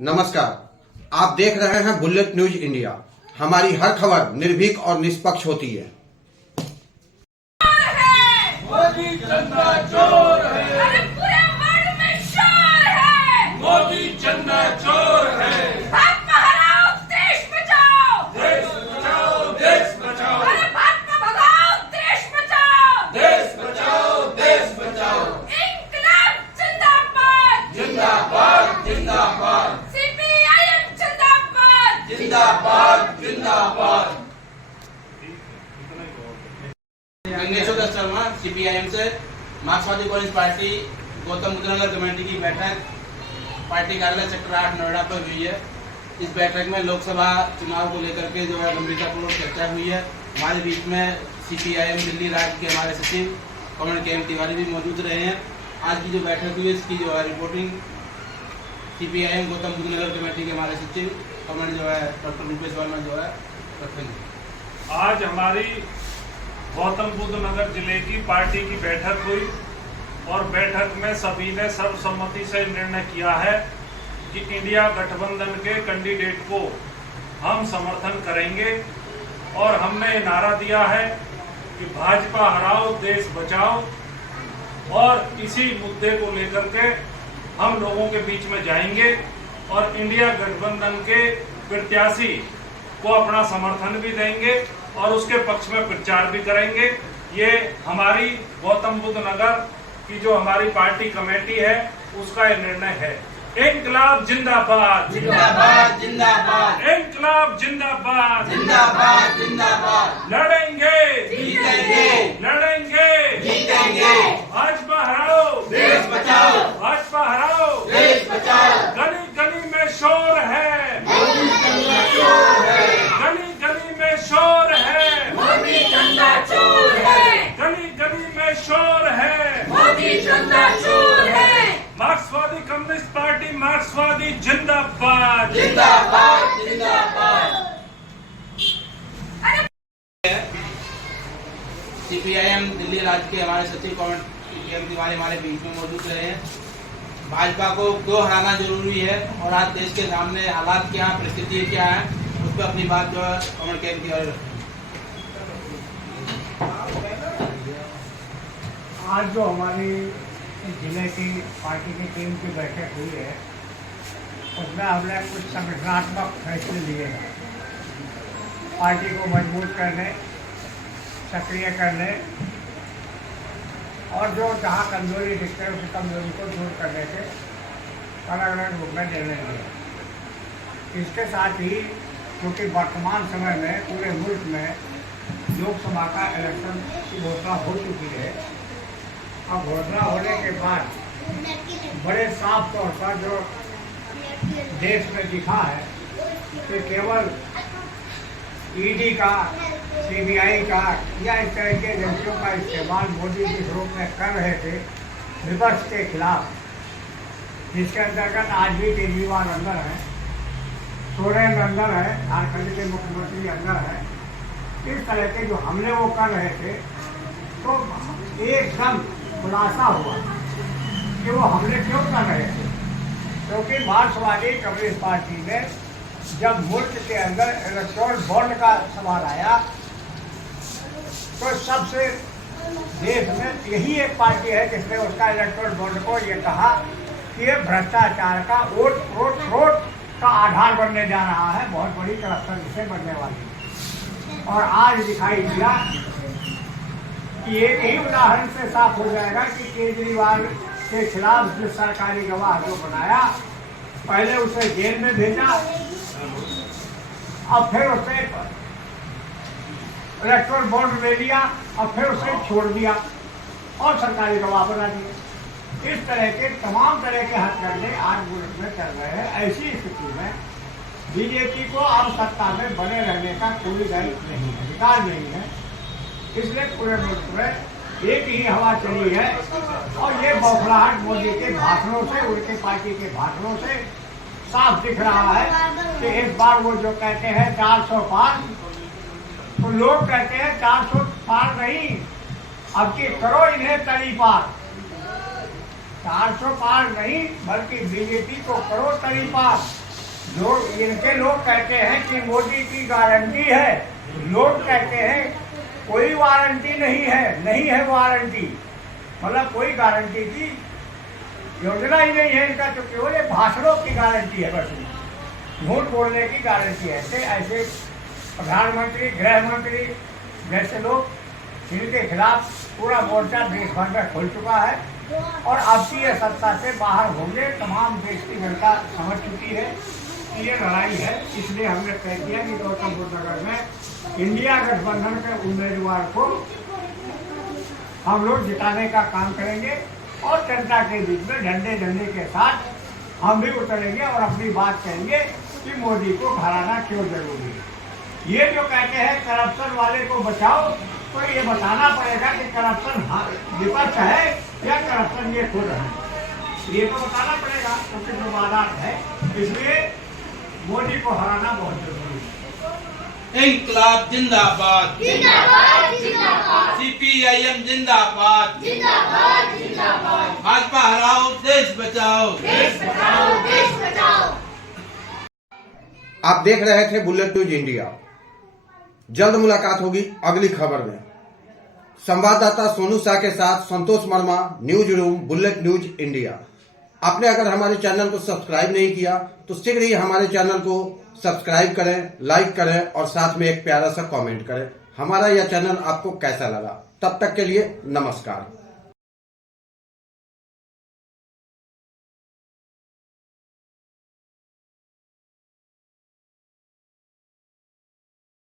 नमस्कार, आप देख रहे हैं बुलेट न्यूज इंडिया। हमारी हर खबर निर्भीक और निष्पक्ष होती है। मोदी चंदा चोर है, अरे पूरे वर्ल्ड में शोर है। मोदी चंदा चोर है। भाजपा हराओ, देश बचाओ, देश बचाओ, देश बचाओ, अरे भाजपा भगाओ, देश बचाओ, देश बचाओ, देश बचाओ। इंकलाब जिंदाबाद, जिंदाबाद, जिंदाबाद, सीपीआईएम जिंदाबाद, जिंदाबाद, जिंदाबाद। गंगेश्वर दत्त शर्मा सीपीआईएम से मार्क्सवादी कम्युनिस्ट पार्टी गौतम बुद्ध नगर कमेटी की बैठक पार्टी कार्यालय सेक्टर 8 नोएडा पर हुई है। इस बैठक में लोकसभा चुनाव को लेकर के जो है गंभीरतापूर्वक चर्चा हुई है। हमारे बीच में सीपीआईएम दिल्ली राज्य के हमारे सचिव कमल के तिवारी भी मौजूद रहे हैं। आज की जो बैठक हुई है इसकी जो है रिपोर्टिंग सीपीआईएम गौतम बुद्ध नगर कमेटी के हमारे सचिव कमल जो है डॉक्टर रूपेश वर्मा जो है रखेंगे। आज हमारी गौतम बुद्ध नगर जिले की पार्टी की बैठक हुई और बैठक में सभी ने सर्वसम्मति से निर्णय किया है कि इंडिया गठबंधन के कैंडिडेट को हम समर्थन करेंगे और हमने नारा दिया है कि भाजपा हराओ, देश बचाओ। और इसी मुद्दे को लेकर के हम लोगों के बीच में जाएंगे और इंडिया गठबंधन के प्रत्याशी को अपना समर्थन भी देंगे और उसके पक्ष में प्रचार भी करेंगे। ये हमारी गौतम बुद्ध नगर की जो हमारी पार्टी कमेटी है उसका ये निर्णय है। इंकलाब जिंदाबाद, जिंदाबाद, जिंदाबाद, इंकलाब जिंदाबाद, जिंदाबाद, जिंदाबाद। लड़ेंगे, जीतेंगे, लड़ेंगे, जीतेंगे। भाजपा हराओ, देश बचाओ, भाजपा हराओ, देश बचाओ। गली गली में शोर है, मोदी चंदा चोर है, गली गली में शोर है, मोदी चंदा चोर है, गली गली में शोर है। मोदी चंदा चोर है। मार्क्सवादी कम्युनिस्ट पार्टी मार्क्सवादी जिंदाबाद, जिंदाबाद, जिंदाबाद। सीपीआईएम दिल्ली राज्य के हमारे सचिव कमल के तिवारी हमारे बीच में मौजूद रहे हैं। भाजपा को क्यों हराना जरूरी है और आज देश के सामने हालात क्या है, परिस्थिति क्या है, उस पर अपनी बात जो है कमल के तिवारी। आज जो हमारी जिले की पार्टी की टीम की बैठक हुई है उसमें हमने कुछ संगठनात्मक फैसले लिए हैं। पार्टी को मजबूत करने, सक्रिय करने और जो जहाँ कमजोरी दिखते है उस कमजोरी को दूर करने के अलग अलग रूप में निर्णय लिए। इसके साथ ही क्योंकि वर्तमान समय में पूरे मुल्क में लोकसभा का इलेक्शन की घोषणा हो चुकी है। अब घोषणा होने के बाद बड़े साफ तौर पर जो देश में दिखा है कि केवल ईडी का, सीबीआई का या इस तरह के एजेंसियों का इस्तेमाल मोदी जिस रूप में कर रहे थे विपक्ष के खिलाफ, जिसके अंतर्गत आज भी केजरीवाल अंदर है, सोरेन अंदर है, झारखंड के मुख्यमंत्री अंदर है, इस तरह के जो हमले वो कर रहे थे तो एकदम खुलासा हुआ कि वो हमले क्यों कर रहे थे। क्योंकि मार्क्सवादी कम्युनिस्ट पार्टी में जब मुल्क के अंदर इलेक्टोरल बॉन्ड का सवाल आया तो सबसे देश में यही एक पार्टी है जिसने उसका इलेक्टोरल बॉन्ड को ये कहा कि ये भ्रष्टाचार का ओट का आधार बनने जा रहा है, बहुत बड़ी करप्शन इसे बनने वाली। और आज दिखाई दिया कि एक ही उदाहरण से साफ हो जाएगा कि केजरीवाल के खिलाफ जो सरकारी गवाह जो बनाया, पहले उसे जेल में भेजा, अब फिर उसे इलेक्टोरल बॉन्ड ले लिया, अब फिर उसे छोड़ दिया और सरकारी गवाह बना दिया। इस तरह के तमाम तरह के हथकंडे आज मुल्क में चल रहे हैं। ऐसी स्थिति में बीजेपी को अब सत्ता में बने रहने का कोई दायित्व नहीं है, अधिकार नहीं है। इसलिए पूरे मुल्क में एक ही हवा चली है और ये बौखलाहट मोदी के भाषणों से, उनके पार्टी के भाषणों से साफ दिख रहा है कि इस बार वो जो कहते हैं 400 पार, तो लोग कहते हैं 400 पार नहीं, अब की करो इन्हें तरी पार। 400 पार नहीं बल्कि बीजेपी को करो तरी पार। जो इनके लोग कहते हैं कि मोदी की गारंटी है, लोग कहते हैं कोई वारंटी नहीं है वारंटी, मतलब कोई गारंटी की योजना ही नहीं है इनका, तो केवल ये भाषणों की गारंटी है, बस झूठ बोलने की गारंटी है। ऐसे प्रधानमंत्री, गृह मंत्री जैसे लोग इनके खिलाफ पूरा मोर्चा देश भर में खुल चुका है और अब की ये सत्ता से बाहर होंगे। तमाम देश की जनता समझ चुकी है कि ये लड़ाई है, इसलिए हमने तय किया कि गौतम बुद्ध नगर में इंडिया गठबंधन के उम्मीदवार को हम लोग जिताने का काम करेंगे और जनता के बीच में झंडे के साथ हम भी उतरेंगे और अपनी बात कहेंगे कि मोदी को हराना क्यों जरूरी है। ये जो कहते हैं करप्शन वाले को बचाओ, तो ये बताना पड़ेगा कि करप्शन विपक्ष है या करप्शन ये खुद है, ये तो बताना पड़ेगा, क्योंकि जो वादात है, इसलिए मोदी को हराना बहुत जरूरी है। इंकलाब जिंदाबाद, जिंदाबाद जिंदाबाद, CPIM जिंदाबाद, जिंदाबाद जिंदाबाद, भाजपा हराओ देश बचाओ। देश बचाओ देश बचाओ। आप देख रहे थे बुलेट न्यूज इंडिया। जल्द मुलाकात होगी अगली खबर में। संवाददाता सोनू शाह के साथ Santosh Varma, news room, bullet news India. आपने अगर हमारे चैनल को सब्सक्राइब नहीं किया तो शीघ्र ही हमारे चैनल को सब्सक्राइब करें, लाइक करें और साथ में एक प्यारा सा कमेंट करें। हमारा यह चैनल आपको कैसा लगा? तब तक के लिए नमस्कार।